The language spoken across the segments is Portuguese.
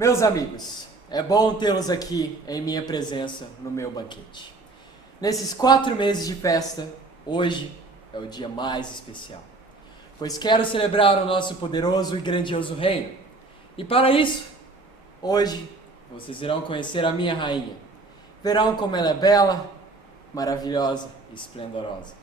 Meus amigos, é bom tê-los aqui em minha presença no meu banquete. Nesses 4 meses de festa, hoje é o dia mais especial, pois quero celebrar o nosso poderoso e grandioso reino. E para isso, hoje vocês irão conhecer a minha rainha. Verão como ela é bela, maravilhosa e esplendorosa.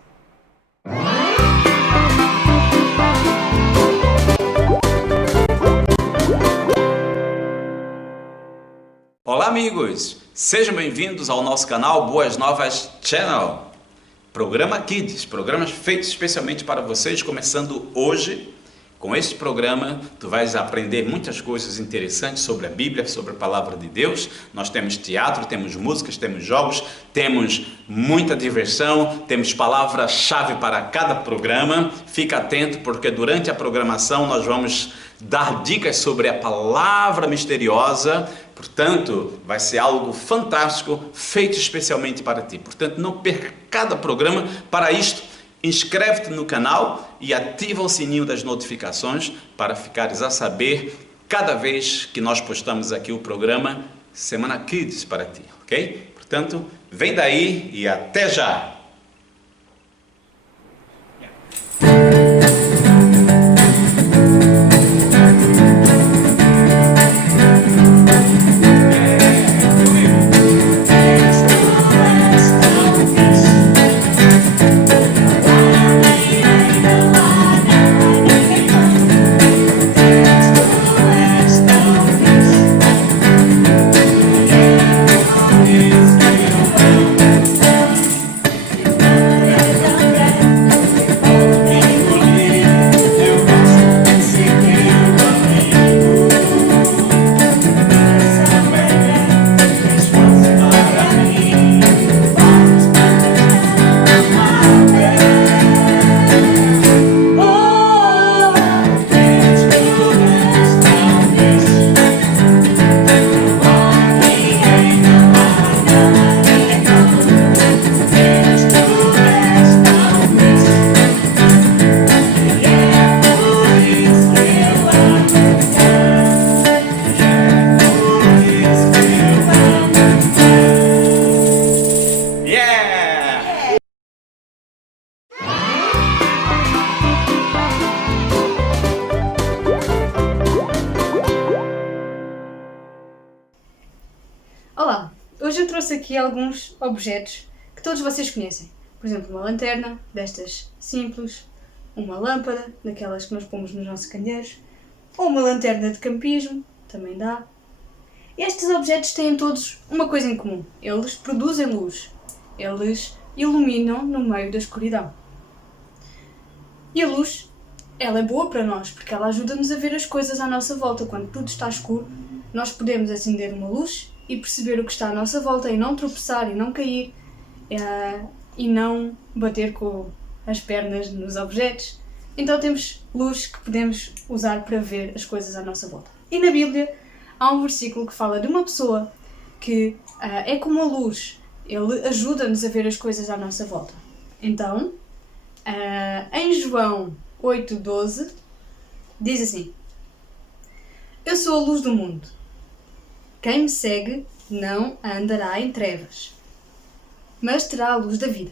Olá amigos, sejam bem-vindos ao nosso canal Boas Novas Channel. Programa Kids, programas feitos especialmente para vocês, começando hoje. Com este programa, tu vais aprender muitas coisas interessantes sobre a Bíblia, sobre a Palavra de Deus. Nós temos teatro, temos músicas, temos jogos, temos muita diversão, temos palavra-chave para cada programa. Fica atento porque durante a programação nós vamos dar dicas sobre a palavra misteriosa. Portanto, vai ser algo fantástico, feito especialmente para ti. Portanto, não perca cada programa. Para isto, inscreve-te no canal e ativa o sininho das notificações para ficares a saber cada vez que nós postamos aqui o programa Semana Kids para ti, ok? Portanto, vem daí e até já! Olá, hoje eu trouxe aqui alguns objetos que todos vocês conhecem. Por exemplo, uma lanterna, destas simples, uma lâmpada, daquelas que nós pomos nos nossos candeeiros, ou uma lanterna de campismo, também dá. Estes objetos têm todos uma coisa em comum: eles produzem luz, eles iluminam no meio da escuridão. E a luz, ela é boa para nós, porque ela ajuda-nos a ver as coisas à nossa volta. Quando tudo está escuro, nós podemos acender uma luz e perceber o que está à nossa volta e não tropeçar e não cair e não bater com as pernas nos objetos. Então temos luz que podemos usar para ver as coisas à nossa volta. E na Bíblia há um versículo que fala de uma pessoa que é como a luz, ele ajuda-nos a ver as coisas à nossa volta. Então, em João 8,12 diz assim: Eu sou a luz do mundo. Quem me segue não andará em trevas, mas terá a luz da vida.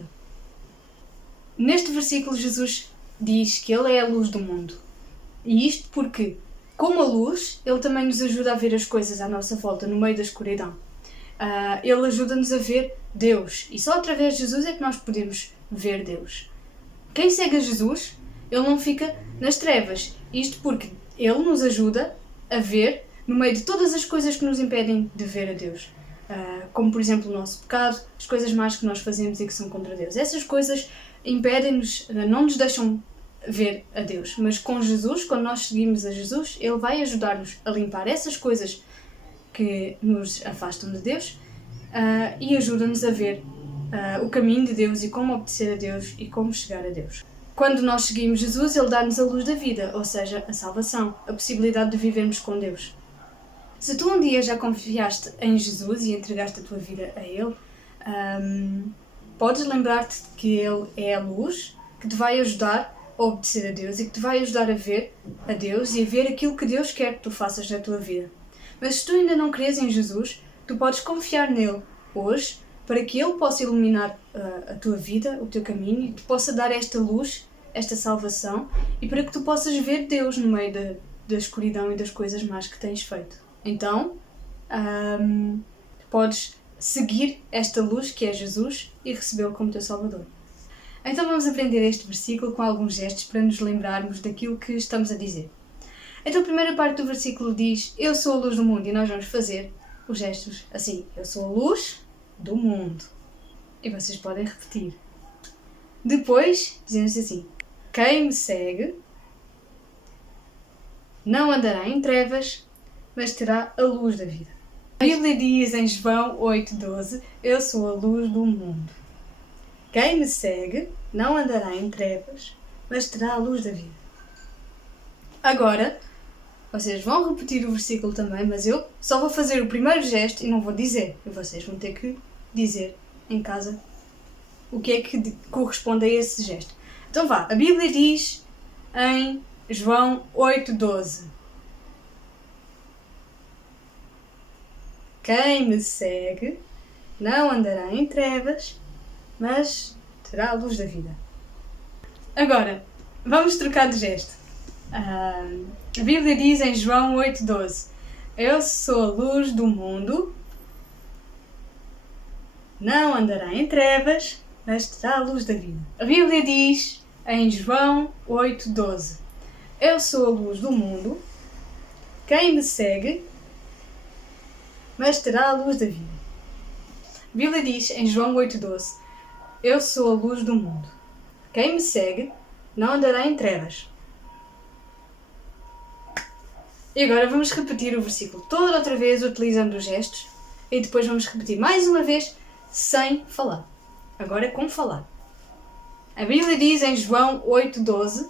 Neste versículo, Jesus diz que Ele é a luz do mundo. E isto porque, como a luz, Ele também nos ajuda a ver as coisas à nossa volta, no meio da escuridão. Ele ajuda-nos a ver Deus. E só através de Jesus é que nós podemos ver Deus. Quem segue a Jesus, ele não fica nas trevas. Isto porque Ele nos ajuda a ver no meio de todas as coisas que nos impedem de ver a Deus. Como, por exemplo, o nosso pecado, as coisas más que nós fazemos e que são contra Deus. Essas coisas impedem-nos, não nos deixam ver a Deus. Mas com Jesus, quando nós seguimos a Jesus, Ele vai ajudar-nos a limpar essas coisas que nos afastam de Deus e ajuda-nos a ver o caminho de Deus e como obedecer a Deus e como chegar a Deus. Quando nós seguimos Jesus, Ele dá-nos a luz da vida, ou seja, a salvação, a possibilidade de vivermos com Deus. Se tu um dia já confiaste em Jesus e entregaste a tua vida a Ele, podes lembrar-te que Ele é a luz que te vai ajudar a obedecer a Deus e que te vai ajudar a ver a Deus e a ver aquilo que Deus quer que tu faças na tua vida. Mas se tu ainda não crês em Jesus, tu podes confiar nele hoje para que ele possa iluminar a tua vida, o teu caminho, e te possa dar esta luz, esta salvação, e para que tu possas ver Deus no meio da escuridão e das coisas más que tens feito. Então, podes seguir esta luz que é Jesus e recebê-lo como teu Salvador. Então vamos aprender este versículo com alguns gestos para nos lembrarmos daquilo que estamos a dizer. Então a primeira parte do versículo diz: eu sou a luz do mundo, e nós vamos fazer os gestos assim: eu sou a luz do mundo. E vocês podem repetir. Depois dizemos assim: quem me segue não andará em trevas, mas terá a luz da vida. A Bíblia diz em João 8,12: eu sou a luz do mundo. Quem me segue não andará em trevas, mas terá a luz da vida. Agora, vocês vão repetir o versículo também, mas eu só vou fazer o primeiro gesto e não vou dizer. E vocês vão ter que dizer em casa o que é que corresponde a esse gesto. Então vá, a Bíblia diz em João 8,12: quem me segue não andará em trevas, mas terá a luz da vida. Agora, vamos trocar de gesto. A Bíblia diz em João 8,12: eu sou a luz do mundo, não andará em trevas, mas terá a luz da vida. A Bíblia diz em João 8,12: eu sou a luz do mundo, quem me segue, mas terá a luz da vida. A Bíblia diz em João 8,12: eu sou a luz do mundo. Quem me segue não andará em trevas. E agora vamos repetir o versículo todo outra vez, utilizando os gestos, e depois vamos repetir mais uma vez, sem falar. Agora é com falar. A Bíblia diz em João 8,12: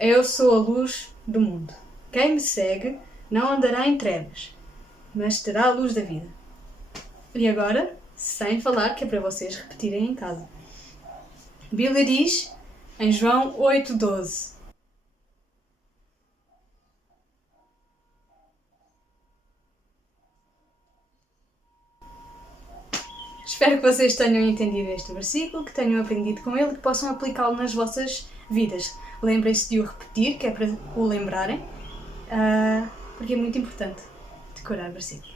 eu sou a luz do mundo. Quem me segue não andará em trevas, mas terá a luz da vida. E agora, sem falar, que é para vocês repetirem em casa. A Bíblia diz em João 8,12: espero que vocês tenham entendido este versículo, que tenham aprendido com ele e que possam aplicá-lo nas vossas vidas. Lembrem-se de o repetir, que é para o lembrarem, porque é muito importante decorar versículos.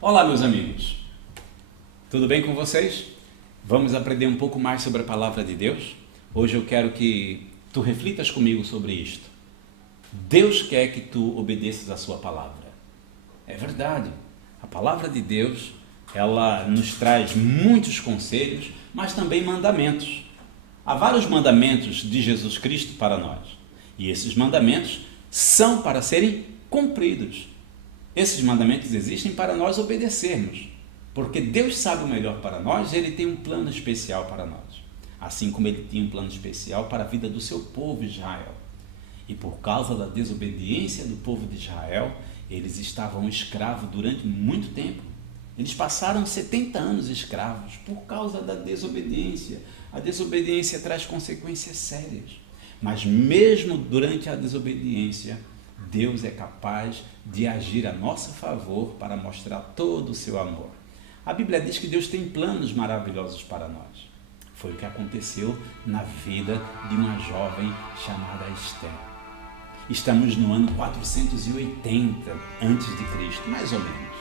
Olá, meus amigos. Tudo bem com vocês? Vamos aprender um pouco mais sobre a palavra de Deus? Hoje eu quero que tu reflitas comigo sobre isto. Deus quer que tu obedeças a sua palavra. É verdade. A palavra de Deus, ela nos traz muitos conselhos, mas também mandamentos. Há vários mandamentos de Jesus Cristo para nós. E esses mandamentos são para serem cumpridos. Esses mandamentos existem para nós obedecermos. Porque Deus sabe o melhor para nós, Ele tem um plano especial para nós. Assim como Ele tinha um plano especial para a vida do seu povo Israel. E por causa da desobediência do povo de Israel, eles estavam escravos durante muito tempo. Eles passaram 70 anos escravos por causa da desobediência. A desobediência traz consequências sérias. Mas mesmo durante a desobediência, Deus é capaz de agir a nosso favor para mostrar todo o seu amor. A Bíblia diz que Deus tem planos maravilhosos para nós. Foi o que aconteceu na vida de uma jovem chamada Esther. Estamos no ano 480 a.C., mais ou menos.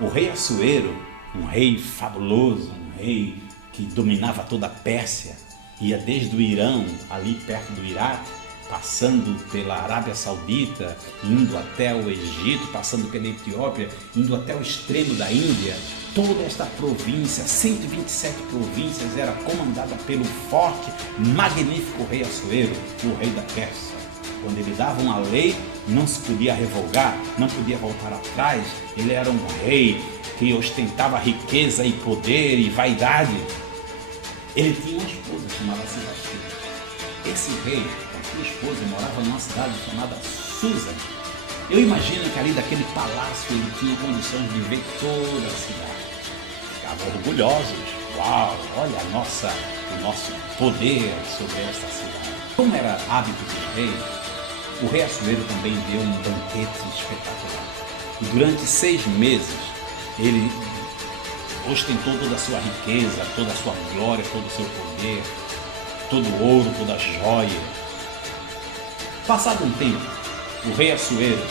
O rei Assuero, um rei fabuloso, um rei que dominava toda a Pérsia, ia desde o Irã, ali perto do Iraque, passando pela Arábia Saudita, indo até o Egito, passando pela Etiópia, indo até o extremo da Índia. Toda esta província, 127 províncias, era comandada pelo forte, magnífico rei Assuero, o rei da Pérsia. Quando ele dava uma lei, não se podia revogar, não podia voltar atrás. Ele era um rei que ostentava riqueza e poder e vaidade. Ele tinha uma esposa chamada Vasti. Esse rei, com sua esposa, morava numa cidade chamada Susa. Eu imagino que ali daquele palácio ele tinha condições de ver toda a cidade. Ficavam orgulhosos. Uau, olha o nosso poder sobre esta cidade. Como era hábito dos reis, o rei Assuero também deu um banquete espetacular. E durante 6 meses, ele ostentou toda a sua riqueza, toda a sua glória, todo o seu poder, todo o ouro, toda a joia. Passado um tempo, o rei Assuero,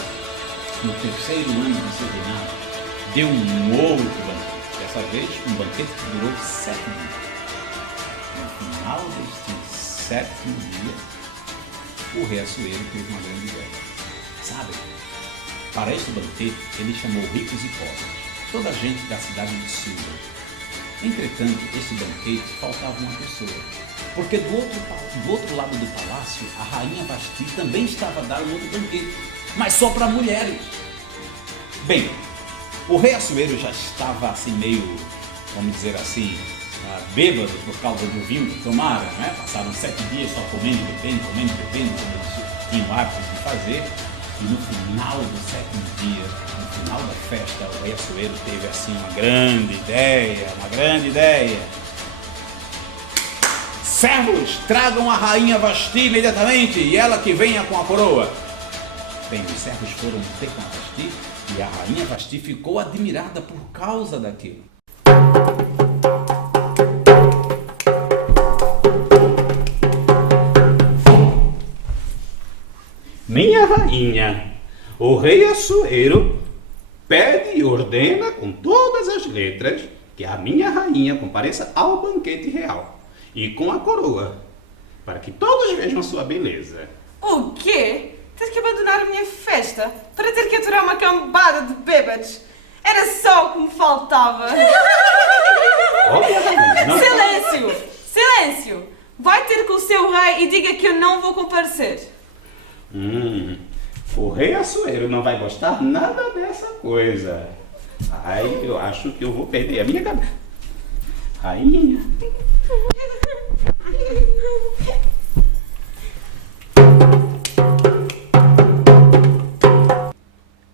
no 3º ano do seu reinado, deu um outro banquete. Dessa vez, um banquete que durou 7 dias. No final deste 7º dia, o rei Assuero teve uma grande ideia. Sabe, para este banquete, ele chamou ricos e pobres, toda a gente da cidade de Susa. Entretanto, este banquete faltava uma pessoa, porque do outro lado do palácio, a rainha Vasti também estava a dar um outro banquete, mas só para mulheres. Bem, o rei Assuero já estava assim meio, vamos dizer assim, bêbado por causa do vinho que tomaram, né? Passaram 7 dias só comendo e bebendo, como eles tinham o hábito de fazer. E no final do 7º dia, no final da festa, o rei Assuero teve assim uma grande ideia. Servos, tragam a rainha Vasti imediatamente, e ela que venha com a coroa. Bem, os servos foram ter com a Vasti, e a rainha Vasti ficou admirada por causa daquilo. Minha rainha, o rei Assuero pede e ordena com todas as letras que a minha rainha compareça ao banquete real e com a coroa, para que todos vejam sua beleza. O quê? Ter que abandonar a minha festa para ter que aturar uma cambada de bêbados? Era só o que me faltava. Não... Silêncio! Vai ter com o seu rei e diga que eu não vou comparecer. O rei Assuero não vai gostar nada dessa coisa. Ai, eu acho que eu vou perder a minha cabeça. Rainha.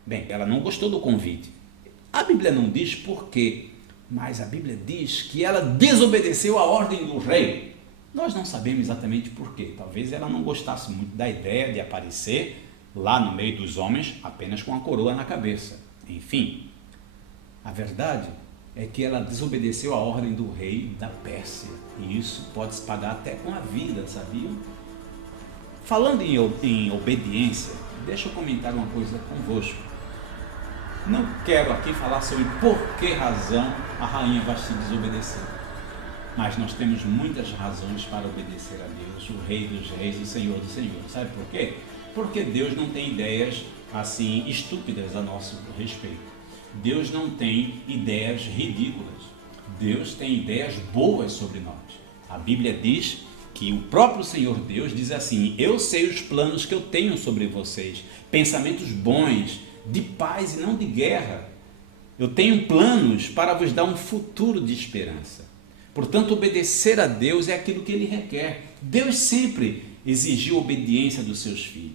Bem, ela não gostou do convite. A Bíblia não diz por quê, mas a Bíblia diz que ela desobedeceu a ordem do rei. Nós não sabemos exatamente por quê. Talvez ela não gostasse muito da ideia de aparecer lá no meio dos homens apenas com a coroa na cabeça. Enfim, a verdade é que ela desobedeceu a ordem do rei da Pérsia. E isso pode se pagar até com a vida, sabiam? Falando em obediência, deixa eu comentar uma coisa convosco. Não quero aqui falar sobre por que razão a rainha Vasti desobedeceu. Mas nós temos muitas razões para obedecer a Deus, o Rei dos Reis e Senhor dos Senhores. Sabe por quê? Porque Deus não tem ideias assim estúpidas a nosso respeito. Deus não tem ideias ridículas. Deus tem ideias boas sobre nós. A Bíblia diz que o próprio Senhor Deus diz assim: eu sei os planos que eu tenho sobre vocês, pensamentos bons, de paz e não de guerra. Eu tenho planos para vos dar um futuro de esperança. Portanto, obedecer a Deus é aquilo que Ele requer. Deus sempre exigiu obediência dos seus filhos.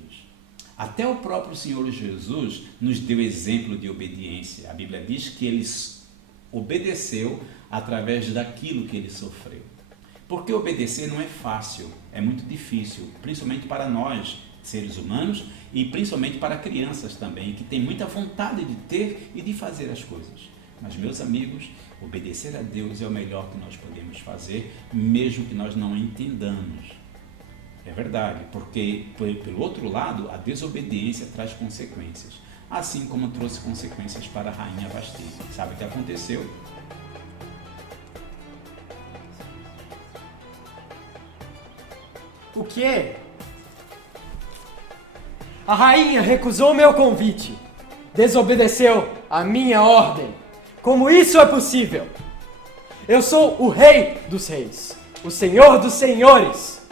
Até o próprio Senhor Jesus nos deu exemplo de obediência. A Bíblia diz que Ele obedeceu através daquilo que Ele sofreu. Porque obedecer não é fácil, é muito difícil, principalmente para nós, seres humanos, e principalmente para crianças também, que têm muita vontade de ter e de fazer as coisas. Mas, meus amigos, obedecer a Deus é o melhor que nós podemos fazer, mesmo que nós não entendamos. É verdade, porque, pelo outro lado, a desobediência traz consequências, assim como trouxe consequências para a rainha Vasti. Sabe o que aconteceu? O quê? A rainha recusou meu convite, desobedeceu a minha ordem. Como isso é possível? Eu sou o rei dos reis, o senhor dos senhores.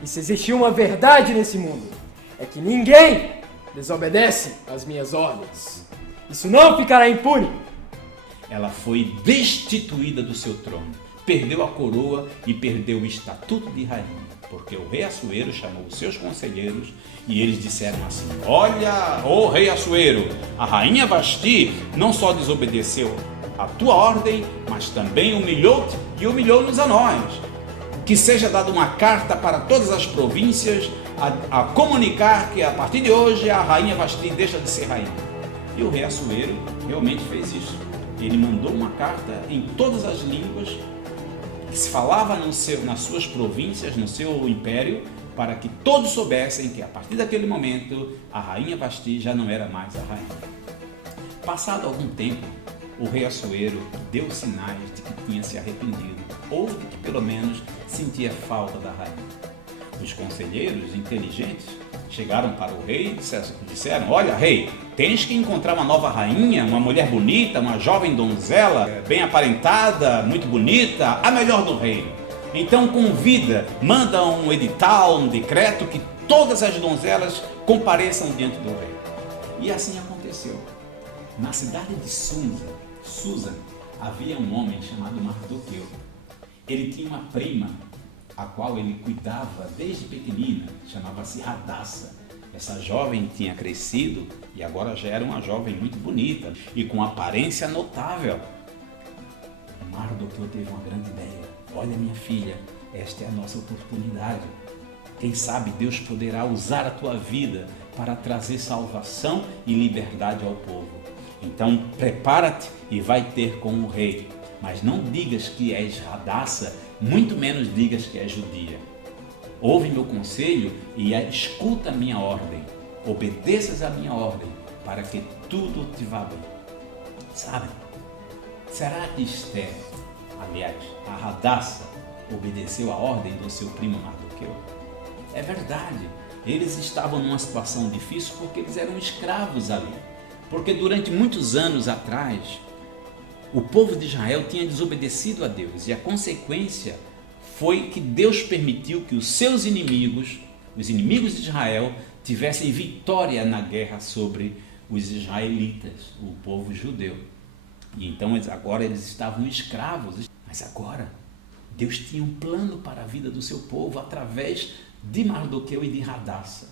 E se existe uma verdade nesse mundo, é que ninguém desobedece às minhas ordens. Isso não ficará impune. Ela foi destituída do seu trono, perdeu a coroa e perdeu o estatuto de rainha, porque o rei Assuero chamou os seus conselheiros e eles disseram assim: olha, ô rei Assuero, a rainha Vasti não só desobedeceu a tua ordem, mas também humilhou-te e humilhou-nos a nós. Que seja dada uma carta para todas as províncias a comunicar que a partir de hoje a rainha Vasti deixa de ser rainha. E o rei Assuero realmente fez isso. Ele mandou uma carta em todas as línguas que se falava nas suas províncias, no seu império, para que todos soubessem que a partir daquele momento a rainha Vasti já não era mais a rainha. Passado algum tempo, o rei Assuero deu sinais de que tinha se arrependido, ou de que pelo menos sentia falta da rainha. Os conselheiros inteligentes chegaram para o rei e disseram: olha, rei, tens que encontrar uma nova rainha, uma mulher bonita, uma jovem donzela, bem aparentada, muito bonita, a melhor do reino. Então convida, manda um edital, um decreto que todas as donzelas compareçam diante do rei. E assim aconteceu. Na cidade de Susa, havia um homem chamado Mardoqueu. Ele tinha uma prima, a qual ele cuidava desde pequenina, chamava-se Radassa. Essa jovem tinha crescido e agora já era uma jovem muito bonita e com aparência notável. Mardoqueu teve uma grande ideia. Olha, minha filha, esta é a nossa oportunidade. Quem sabe Deus poderá usar a tua vida para trazer salvação e liberdade ao povo. Então prepara-te e vai ter com o rei. Mas não digas que és Radassa, muito menos digas que és judia. Ouve meu conselho e escuta a minha ordem. Obedeças a minha ordem, para que tudo te vá bem. Sabe, será que Esther, aliás, a Radassa, obedeceu a ordem do seu primo Mardoqueu? É verdade, eles estavam numa situação difícil porque eles eram escravos ali. Porque durante muitos anos atrás, o povo de Israel tinha desobedecido a Deus e a consequência foi que Deus permitiu que os seus inimigos, os inimigos de Israel, tivessem vitória na guerra sobre os israelitas, o povo judeu. E então agora eles estavam escravos. Mas agora Deus tinha um plano para a vida do seu povo através de Mardoqueu e de Radassa.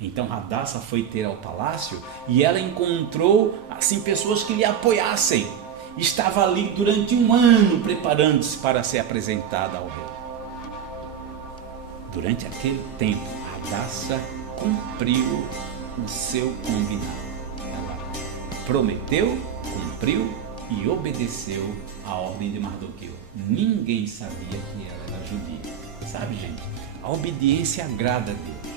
Então Radassa foi ter ao palácio e ela encontrou assim pessoas que lhe apoiassem. Estava ali durante um ano preparando-se para ser apresentada ao rei. Durante aquele tempo, Radassa cumpriu o seu combinado. Ela prometeu, cumpriu e obedeceu a ordem de Mardoqueu. Ninguém sabia que ela era judia. Sabe, gente, a obediência agrada a Deus,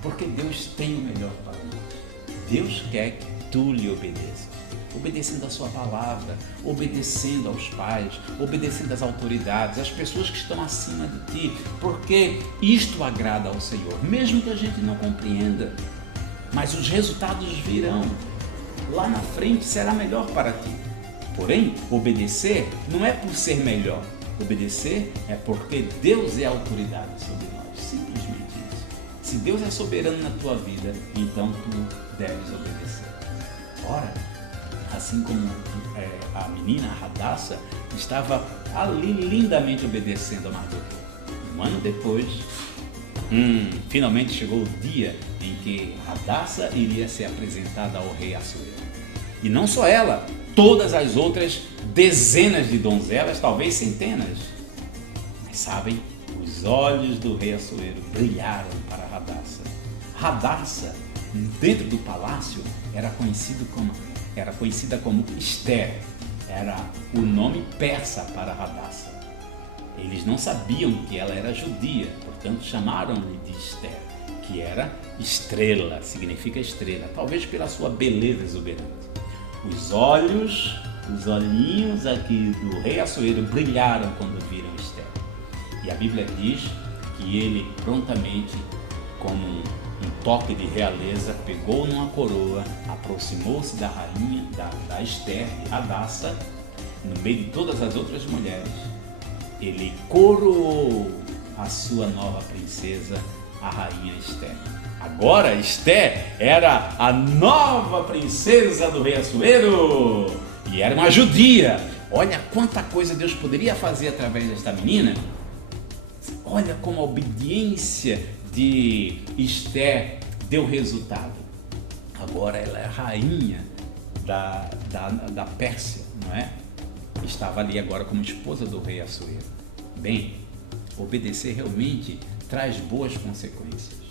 porque Deus tem o melhor para nós. Deus quer que tu lhe obedeças. Obedecendo a sua palavra, obedecendo aos pais, obedecendo às autoridades, às pessoas que estão acima de ti, porque isto agrada ao Senhor, mesmo que a gente não compreenda, mas os resultados virão, lá na frente será melhor para ti. Porém, obedecer não é por ser melhor, Obedecer é porque Deus é autoridade sobre nós, simplesmente isso. Se Deus é soberano na tua vida, então tu deves obedecer. Ora, assim como a menina Hadassah estava ali lindamente obedecendo a Mardoqueu. Um ano depois, finalmente chegou o dia em que Hadassah iria ser apresentada ao rei Assuero. E não só ela, todas as outras dezenas de donzelas, talvez centenas. Mas sabem, os olhos do rei Assuero brilharam para Hadassah. Hadassah, dentro do palácio, era conhecida como Esther. Era o nome persa para Hadassah. Eles não sabiam que ela era judia, portanto chamaram-lhe de Esther, que era estrela, significa estrela, talvez pela sua beleza exuberante. Os olhinhos aqui do rei Assuero brilharam quando viram Esther. E a Bíblia diz que ele prontamente, como um toque de realeza, pegou numa coroa, aproximou-se da rainha, da Esther, de Hadassah, no meio de todas as outras mulheres. Ele coroou a sua nova princesa, a rainha Esther. Agora Esther era a nova princesa do rei Assuero e era uma judia. Olha quanta coisa Deus poderia fazer através desta menina. Olha como a obediência de Esther deu resultado. Agora ela é a rainha da Pérsia, não é? Estava ali agora como esposa do rei Assuero. Bem, obedecer realmente traz boas consequências.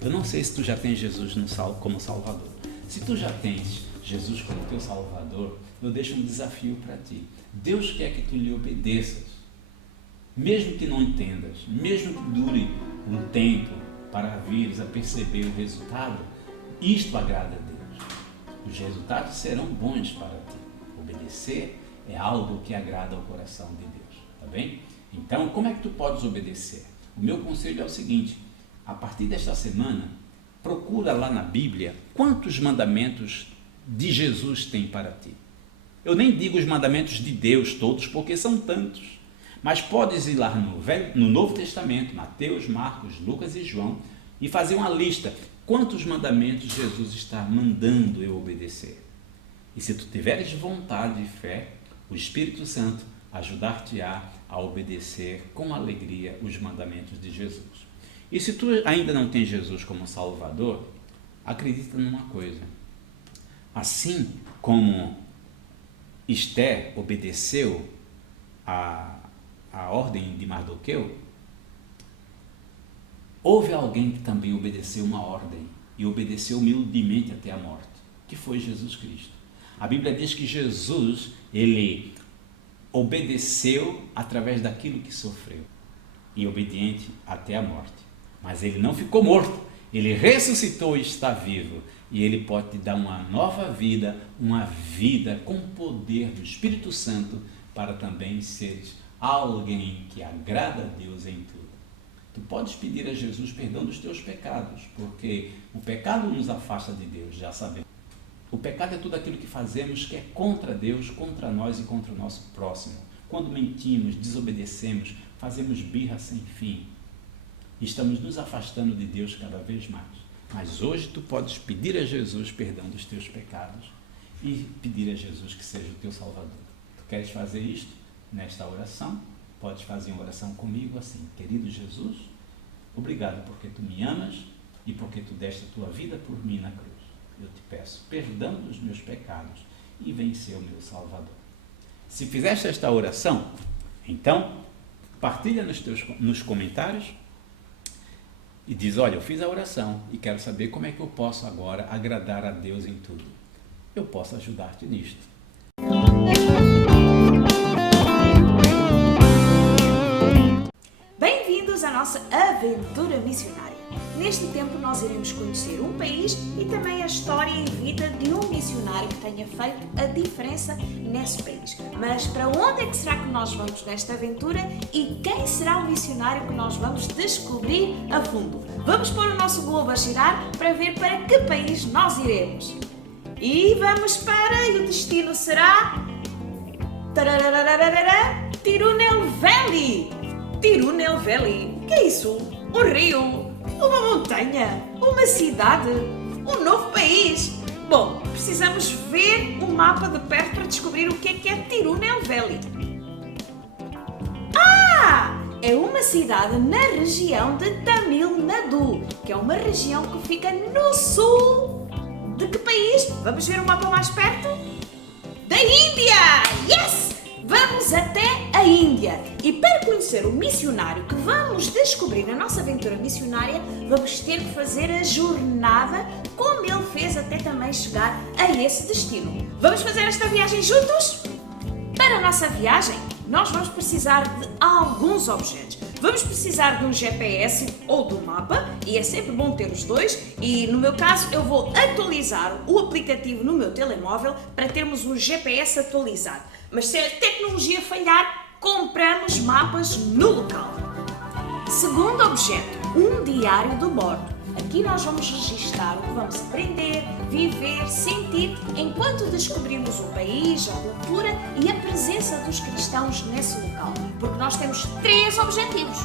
Eu não sei se tu já tens Jesus como Salvador. Se tu já tens Jesus como teu Salvador, eu deixo um desafio para ti. Deus quer que tu lhe obedeças. Mesmo que não entendas, mesmo que dure um tempo para vires a perceber o resultado, isto agrada a Deus. Os resultados serão bons para ti. Obedecer é algo que agrada ao coração de Deus, tá bem? Então, como é que tu podes obedecer? O meu conselho é o seguinte: a partir desta semana, procura lá na Bíblia quantos mandamentos de Jesus tem para ti. Eu nem digo os mandamentos de Deus todos, porque são tantos, mas podes ir lá no Novo Testamento, Mateus, Marcos, Lucas e João, e fazer uma lista. Quantos mandamentos Jesus está mandando eu obedecer? E se tu tiveres vontade e fé, o Espírito Santo ajudar-te-á a obedecer com alegria os mandamentos de Jesus. E se tu ainda não tens Jesus como Salvador, acredita numa coisa. Assim como Esther obedeceu a ordem de Mardoqueu, houve alguém que também obedeceu uma ordem e obedeceu humildemente até a morte, que foi Jesus Cristo. A Bíblia diz que Jesus, ele obedeceu através daquilo que sofreu e obediente até a morte. Mas ele não ficou morto, ele ressuscitou e está vivo. E ele pode te dar uma nova vida, uma vida com o poder do Espírito Santo para também seres alguém que agrada a Deus em tudo. Tu podes pedir a Jesus perdão dos teus pecados, porque o pecado nos afasta de Deus, já sabemos. O pecado é tudo aquilo que fazemos que é contra Deus, contra nós e contra o nosso próximo. Quando mentimos, desobedecemos, fazemos birra sem fim. Estamos nos afastando de Deus cada vez mais. Mas hoje tu podes pedir a Jesus perdão dos teus pecados e pedir a Jesus que seja o teu Salvador. Tu queres fazer isto nesta oração? Podes fazer uma oração comigo assim: querido Jesus, obrigado porque tu me amas e porque tu deste a tua vida por mim na cruz. Eu te peço perdão dos meus pecados e vem ser o meu Salvador. Se fizeste esta oração, então partilha nos comentários e diz: olha, eu fiz a oração e quero saber como é que eu posso agora agradar a Deus em tudo. Eu posso ajudar-te nisto. Bem-vindos à nossa aventura missionária. Neste tempo nós iremos conhecer um país e também a história e vida de um missionário que tenha feito a diferença nesse país. Mas para onde é que será que nós vamos nesta aventura e quem será o missionário que nós vamos descobrir a fundo? Vamos pôr o nosso globo a girar para ver para que país nós iremos. E vamos para... e o destino será... tarararararara, Tirunelveli. Tirunelveli, o que é isso? Um rio? Uma montanha? Uma cidade? Um novo país? Bom, precisamos ver o mapa de perto para descobrir o que é Tirunelveli. É uma cidade na região de Tamil Nadu, que é uma região que fica no sul. De que país? Vamos ver o mapa mais perto? Da Índia! Yes! Vamos até a Índia. E para conhecer o missionário que vamos descobrir na nossa aventura missionária, vamos ter que fazer a jornada como ele fez até também chegar a esse destino. Vamos fazer esta viagem juntos? Para a nossa viagem, nós vamos precisar de alguns objetos. Vamos precisar de um GPS ou de um mapa, e é sempre bom ter os dois, e no meu caso eu vou atualizar o aplicativo no meu telemóvel para termos um GPS atualizado. Mas se a tecnologia falhar, compramos mapas no local. Segundo objeto, um diário de bordo. Aqui nós vamos registar o que vamos aprender, viver, sentir enquanto descobrimos o país, a cultura e a presença dos cristãos nesse local. Porque nós temos 3 objetivos.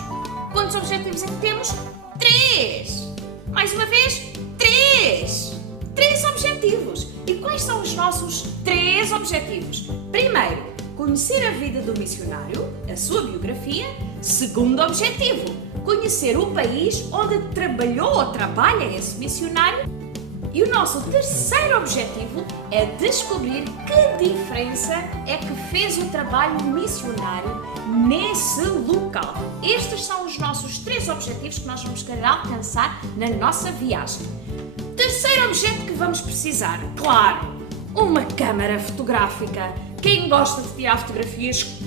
Quantos objetivos é que temos? 3! Mais uma vez, 3! 3 objetivos. E quais são os nossos 3 objetivos? Primeiro, conhecer a vida do missionário, a sua biografia. Segundo objetivo, conhecer o país onde trabalhou ou trabalha esse missionário. E o nosso terceiro objetivo é descobrir que diferença é que fez o trabalho missionário nesse local. Estes são os nossos 3 objetivos que nós vamos querer alcançar na nossa viagem. Terceiro objeto que vamos precisar, claro, uma câmara fotográfica. Quem gosta de tirar fotografias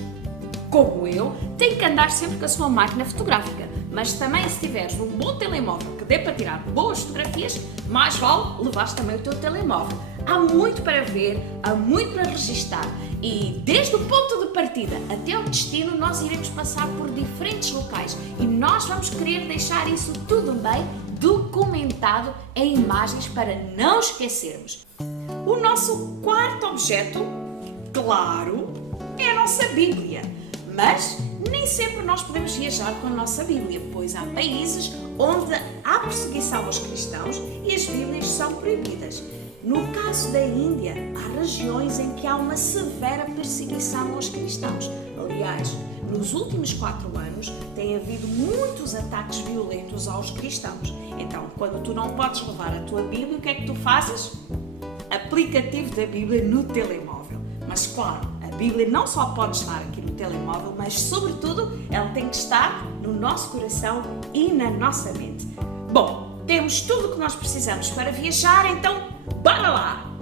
como eu, tem que andar sempre com a sua máquina fotográfica. Mas também se tiveres um bom telemóvel que dê para tirar boas fotografias, mais vale levares também o teu telemóvel. Há muito para ver, há muito para registar e desde o ponto de partida até o destino nós iremos passar por diferentes locais e nós vamos querer deixar isso tudo bem documentado em imagens para não esquecermos. O nosso quarto objeto, claro, é a nossa Bíblia. Mas nem sempre nós podemos viajar com a nossa Bíblia, pois há países onde há perseguição aos cristãos e as Bíblias são proibidas. No caso da Índia, há regiões em que há uma severa perseguição aos cristãos. Aliás, nos últimos 4 anos tem havido muitos ataques violentos aos cristãos. Então, quando tu não podes levar a tua Bíblia, o que é que tu fazes? Aplicativo da Bíblia no telemóvel. Mas claro, a Bíblia não só pode estar aqui no telemóvel, mas sobretudo ela tem que estar no nosso coração e na nossa mente. Bom, temos tudo o que nós precisamos para viajar, então bora lá!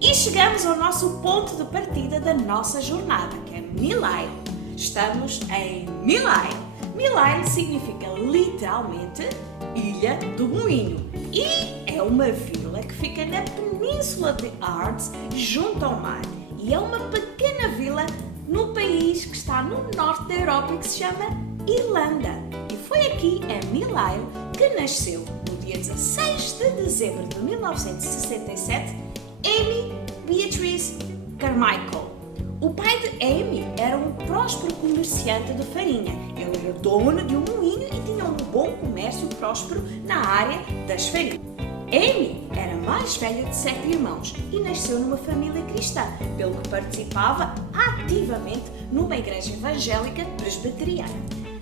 E chegamos ao nosso ponto de partida da nossa jornada, que é Mil Isle. Estamos em Mil Isle. Mil Isle significa literalmente Ilha do Moinho e é uma vila que fica na Península de Ards, junto ao mar. E é uma pequena vila no país que está no norte da Europa e que se chama Irlanda. E foi aqui, em Mil Isle, que nasceu, no dia 16 de dezembro de 1967, Amy Beatrice Carmichael. O pai de Amy era um próspero comerciante de farinha. Ele era dono de um moinho e tinha um bom comércio próspero na área das farinhas. Amy era mais velha de 7 irmãos e nasceu numa família cristã, pelo que participava ativamente numa igreja evangélica presbiteriana.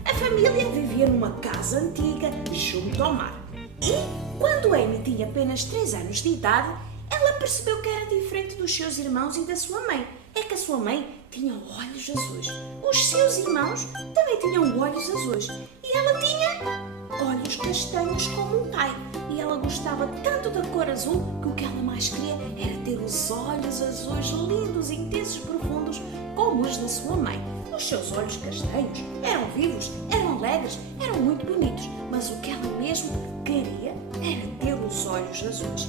A família vivia numa casa antiga junto ao mar. E, quando Amy tinha apenas 3 anos de idade, ela percebeu que era diferente dos seus irmãos e da sua mãe. É que a sua mãe tinha olhos azuis. Os seus irmãos também tinham olhos azuis. E ela tinha olhos castanhos como o pai. E ela gostava tanto da cor azul que o que ela mais queria era ter os olhos azuis lindos, intensos, profundos, como os da sua mãe. Os seus olhos castanhos eram vivos, eram alegres, eram muito bonitos, mas o que ela mesmo queria era ter os olhos azuis.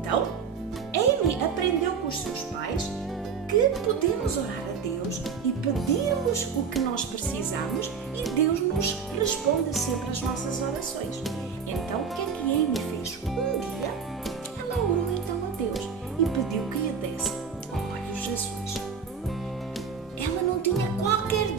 Então, Amy aprendeu com os seus pais que podemos orar a Deus e pedirmos o que nós precisamos e Deus nos responde sempre às nossas orações. Então, o que é que Amy fez? Um dia, ela orou então a Deus e pediu que lhe desse olhos azuis. Ela não tinha qualquer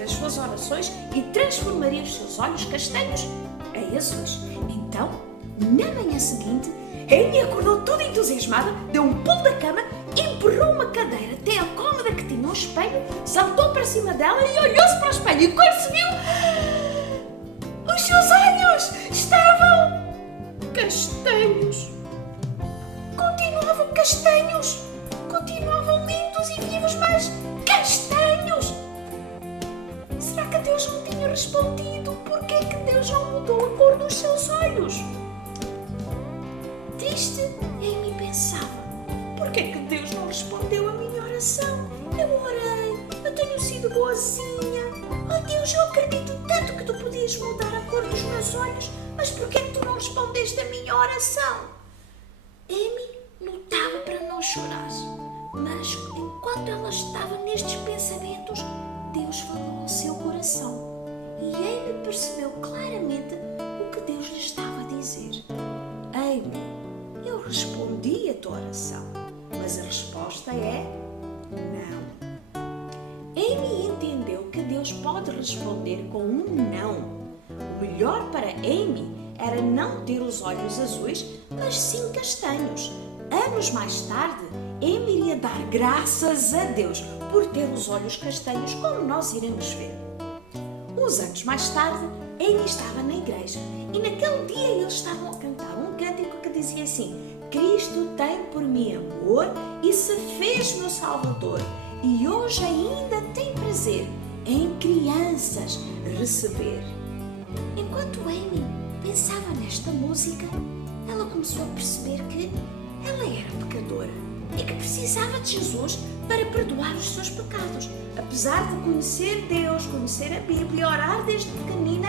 fazer as suas orações e transformaria os seus olhos castanhos em azuis. Então, na manhã seguinte, Amy acordou toda entusiasmada, deu um pulo da cama, empurrou uma cadeira até a cômoda que tinha um espelho, saltou para cima dela e olhou-se para o espelho. E quando se viu, os seus olhos estavam castanhos. Continuavam castanhos. Continuavam lindos e vivos, mas castanhos. Será que Deus não tinha respondido? Por que é que Deus não mudou a cor dos seus olhos? Triste, Amy pensava. Por que é que Deus não respondeu à minha oração? Eu orei, eu tenho sido boazinha. Oh Deus, eu acredito tanto que tu podias mudar a cor dos meus olhos, mas por que é que tu não respondeste à minha oração? Amy lutava para não chorar, mas enquanto ela estava nestes pensamentos, Deus falou ao seu coração e Amy percebeu claramente o que Deus lhe estava a dizer. Amy, eu respondi a tua oração, mas a resposta é não. Amy entendeu que Deus pode responder com um não. O melhor para Amy era não ter os olhos azuis, mas sim castanhos. Anos mais tarde, Amy iria dar graças a Deus por ter os olhos castanhos, como nós iremos ver. Uns anos mais tarde, Amy estava na igreja e naquele dia eles estavam a cantar um cântico que dizia assim: Cristo tem por mim amor e se fez meu Salvador, e hoje ainda tem prazer em crianças receber. Enquanto Amy pensava nesta música, ela começou a perceber que ela era pecadora e que precisava de Jesus para perdoar os seus pecados. Apesar de conhecer Deus, conhecer a Bíblia, orar desde pequenina,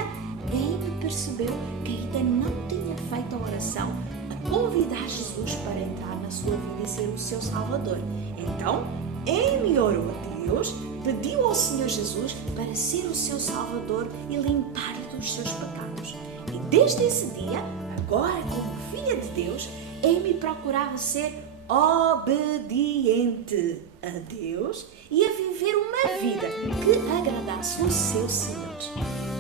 Amy percebeu que ainda não tinha feito a oração a convidar Jesus para entrar na sua vida e ser o seu Salvador. Então, Amy orou a Deus, pediu ao Senhor Jesus para ser o seu Salvador e limpar-lhe dos seus pecados. E desde esse dia, agora como filha de Deus, Amy procurava ser obediente a Deus e a viver uma vida que agradasse o seu Senhor.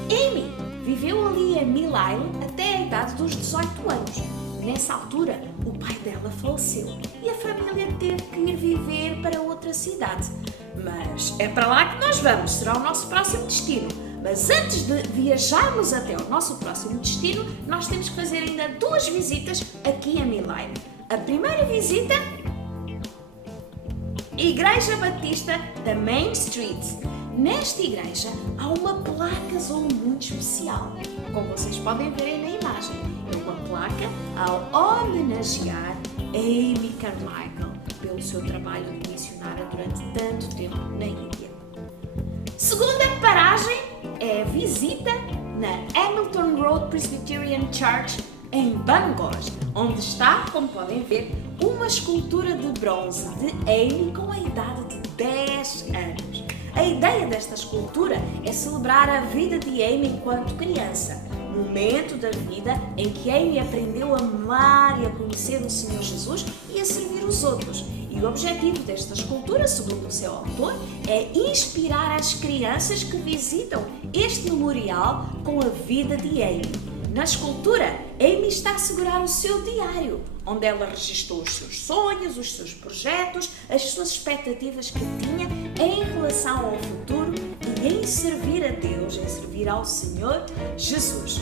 Amy viveu ali em Mill Island até a idade dos 18 anos. Nessa altura, o pai dela faleceu e a família teve que ir viver para outra cidade. Mas é para lá que nós vamos, será o nosso próximo destino. Mas antes de viajarmos até o nosso próximo destino, nós temos que fazer ainda 2 visitas aqui a Mill Island. A primeira visita, Igreja Batista da Main Street. Nesta igreja há uma placa azul muito especial, como vocês podem ver aí na imagem. É uma placa ao homenagear Amy Carmichael pelo seu trabalho de missionária durante tanto tempo na Índia. Segunda paragem é a visita na Hamilton Road Presbyterian Church em Bangor, onde está, como podem ver, uma escultura de bronze de Amy com a idade de 10 anos. A ideia desta escultura é celebrar a vida de Amy enquanto criança, momento da vida em que Amy aprendeu a amar e a conhecer o Senhor Jesus e a servir os outros. E o objetivo desta escultura, segundo o seu autor, é inspirar as crianças que visitam este memorial com a vida de Amy. Na escultura, Amy está a segurar o seu diário, onde ela registou os seus sonhos, os seus projetos, as suas expectativas que tinha em relação ao futuro e em servir a Deus, em servir ao Senhor Jesus.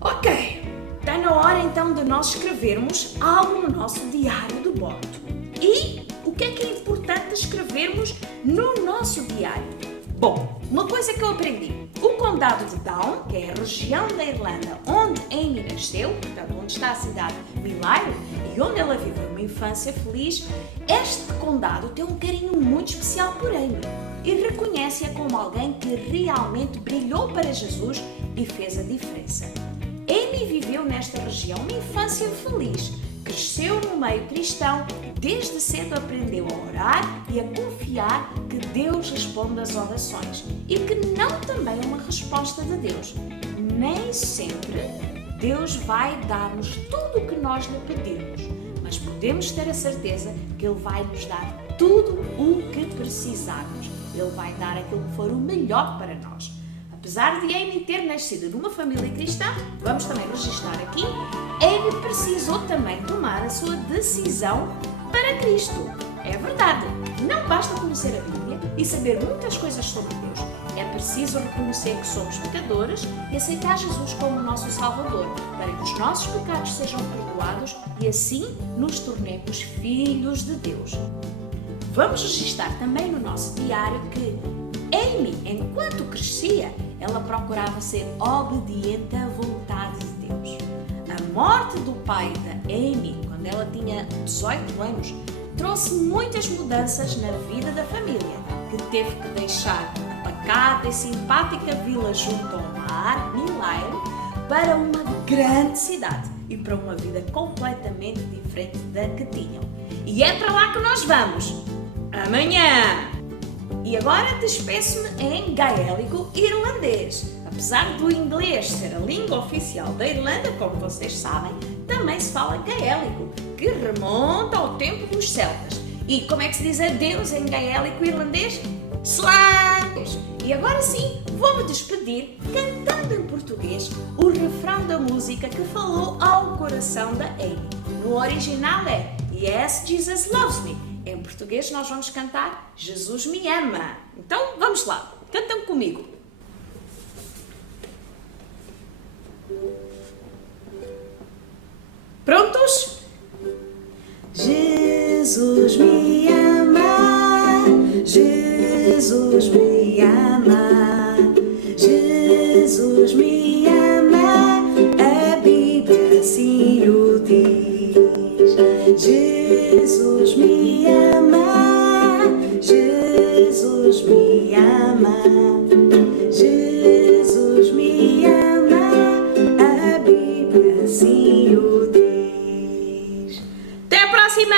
Ok, está na hora então de nós escrevermos algo no nosso diário de bordo. E o que é importante escrevermos no nosso diário? Bom, uma coisa que eu aprendi, o condado de Down, que é a região da Irlanda onde Amy nasceu, portanto onde está a cidade de Mill Island e onde ela viveu uma infância feliz, este condado tem um carinho muito especial por Amy e reconhece-a como alguém que realmente brilhou para Jesus e fez a diferença. Amy viveu nesta região uma infância feliz, cresceu no meio cristão, desde cedo aprendeu a orar e a confiar que Deus responde às orações e que não também é uma resposta de Deus. Nem sempre Deus vai dar-nos tudo o que nós lhe pedimos, mas podemos ter a certeza que Ele vai nos dar tudo o que precisarmos. Ele vai dar aquilo que for o melhor para nós. Apesar de Amy ter nascido numa família cristã, vamos também registrar aqui, Amy precisou também tomar a sua decisão para Cristo. É verdade, não basta conhecer a Bíblia e saber muitas coisas sobre Deus. É preciso reconhecer que somos pecadores e aceitar Jesus como nosso Salvador, para que os nossos pecados sejam perdoados e assim nos tornemos filhos de Deus. Vamos registrar também no nosso diário que Amy, enquanto crescia, ela procurava ser obediente à vontade de Deus. A morte do pai da Amy, quando ela tinha 18 anos, trouxe muitas mudanças na vida da família, que teve que deixar a pacata e simpática vila junto ao mar, Milaire, para uma grande cidade e para uma vida completamente diferente da que tinham. E é para lá que nós vamos, amanhã! E agora despeço-me em gaélico irlandês. Apesar do inglês ser a língua oficial da Irlanda, como vocês sabem, também se fala gaélico, que remonta ao tempo dos celtas. E como é que se diz adeus em gaélico irlandês? Slán! E agora sim, vou-me despedir cantando em português o refrão da música que falou ao coração da Amy. No original é Yes, Jesus Loves Me. Em português nós vamos cantar Jesus me ama. Então vamos lá, cantam comigo. Prontos? Jesus me ama, Jesus me ama, Jesus me ama, a Bíblia assim o diz. Jesus me ama, Jesus me ama, Jesus me ama, a Bíblia assim o diz. Até a próxima!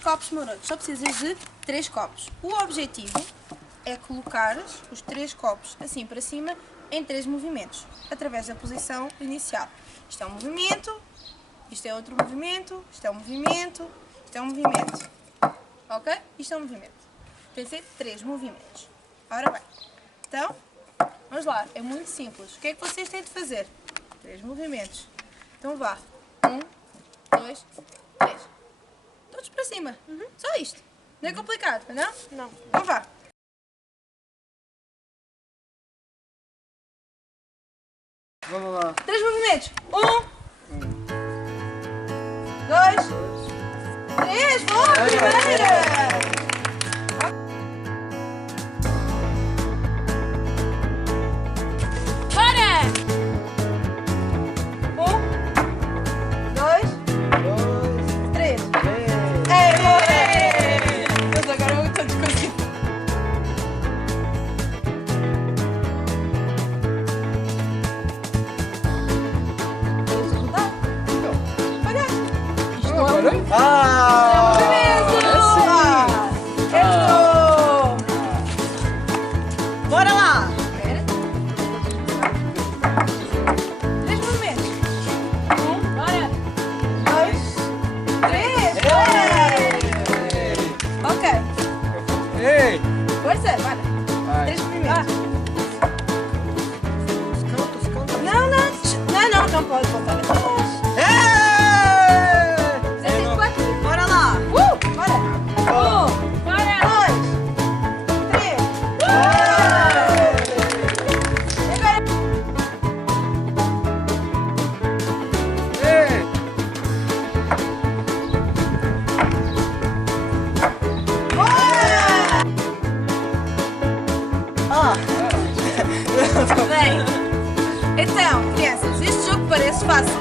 Copos marotos, só precisas de 3 copos. O objetivo é colocar os 3 copos assim para cima em 3 movimentos, através da posição inicial. Isto é um movimento, isto é outro movimento, isto é um movimento, isto é um movimento. Ok? Isto é um movimento. Tem que ser 3 movimentos. Ora bem, então, vamos lá, é muito simples. O que é que vocês têm de fazer? 3 movimentos. Então vá. 1, 2, 3. Todos para cima. Só isto. Não é complicado, não? Não. Então vá. Vamos lá. 3 movimentos. 1, 2, 3. Boa, primeira! Bora lá! Ei! Força, bora. Vai. 3 movimentos. Não pode voltar. 4. Bora lá! Bora. 2, 3. Ei! Bem, então, crianças, este jogo parece fácil,